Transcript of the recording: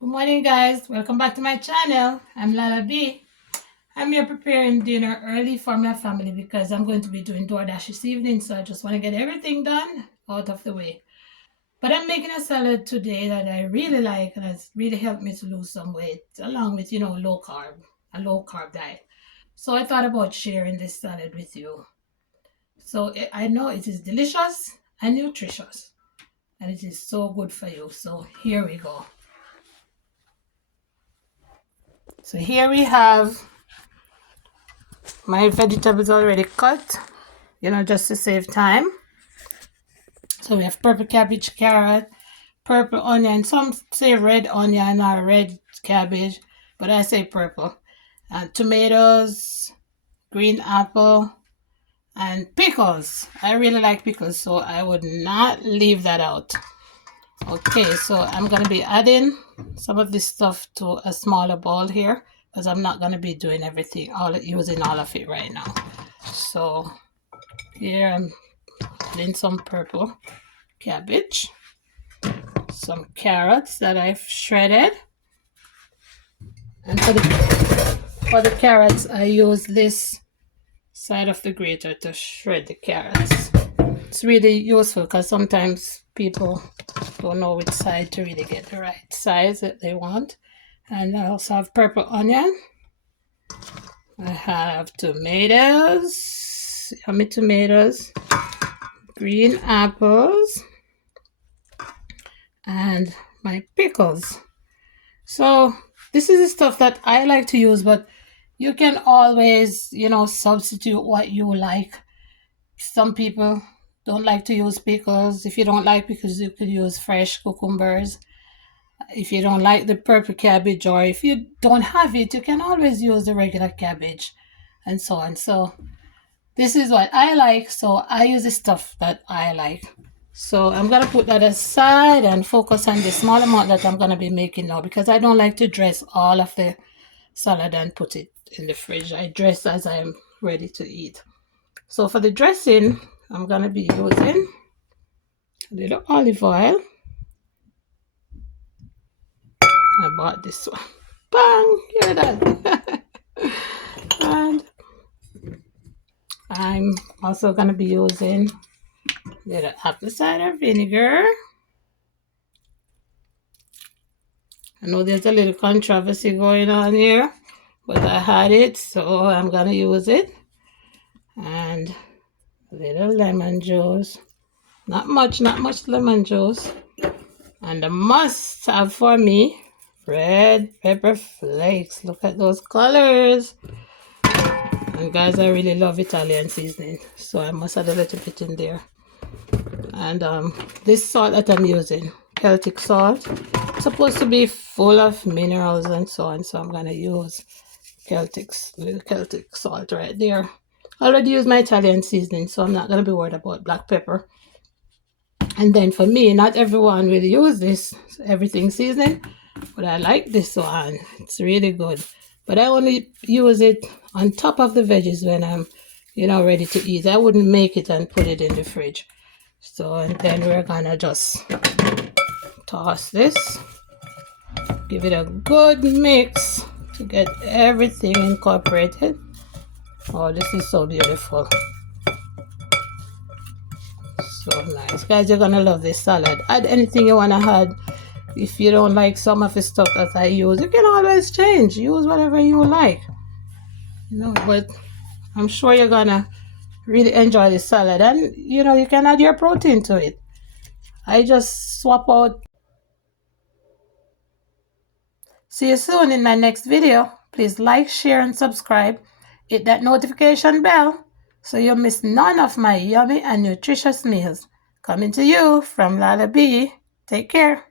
Good morning, guys. Welcome back to my channel. I'm Lala B. I'm here preparing dinner early for my family because I'm going to be doing DoorDash this evening, so I just want to get everything done out of the way. But I'm making a salad today that I really like and has really helped me to lose some weight, along with, a low carb diet. So I thought about sharing this salad with you. So I know it is delicious and nutritious, and it is so good for you. So here we go. So here we have my vegetables already cut, just to save time. So we have purple cabbage, carrot, purple onion. Some say red onion or red cabbage, but I say purple. And tomatoes, green apple, and pickles. I really like pickles, so I would not leave that out. Okay, so I'm going to be adding some of this stuff to a smaller bowl here because I'm not going to be doing everything, using all of it right now. So here I'm adding some purple cabbage, some carrots that I've shredded, and for the carrots I use this side of the grater to shred the carrots. It's really useful because sometimes people don't know which side to really get the right size that they want. And I also have purple onion. I have tomatoes, yummy tomatoes, green apples, and my pickles. So this is the stuff that I like to use, but you can always, substitute what you like. Some people don't like to use pickles. If you don't like pickles, you could use fresh cucumbers. If you don't like the purple cabbage, or if you don't have it, you can always use the regular cabbage and so on. So this is what I like. So I use the stuff that I like. So I'm going to put that aside and focus on the small amount that I'm going to be making now because I don't like to dress all of the salad and put it in the fridge. I dress as I'm ready to eat. So for the dressing, I'm going to be using a little olive oil. I bought this one. Bang! Hear that? And I'm also going to be using a little apple cider vinegar. I know there's a little controversy going on here, but I had it, so I'm going to use it. And a little lemon juice. Not much lemon juice. And the must have for me, red pepper flakes. Look at those colors. And guys, I really love Italian seasoning, so I must add a little bit in there. And this salt that I'm using, Celtic salt, it's supposed to be full of minerals and so on, so I'm gonna use little Celtic salt right there. I already used my Italian seasoning, so I'm not gonna be worried about black pepper. And then for me, not everyone will use this everything seasoning, but I like this one. It's really good. But I only use it on top of the veggies when I'm, ready to eat. I wouldn't make it and put it in the fridge. So, and then we're gonna just toss this. Give it a good mix to get everything incorporated. Oh, this is so beautiful. So nice. Guys, you're gonna love this salad. Add anything you wanna add. If you don't like some of the stuff that I use, you can always change. Use whatever you like. But I'm sure you're gonna really enjoy this salad. And you can add your protein to it. I just swap out. See you soon in my next video. Please like, share, and subscribe. Hit that notification bell so you miss none of my yummy and nutritious meals. Coming to you from Lala B. Take care.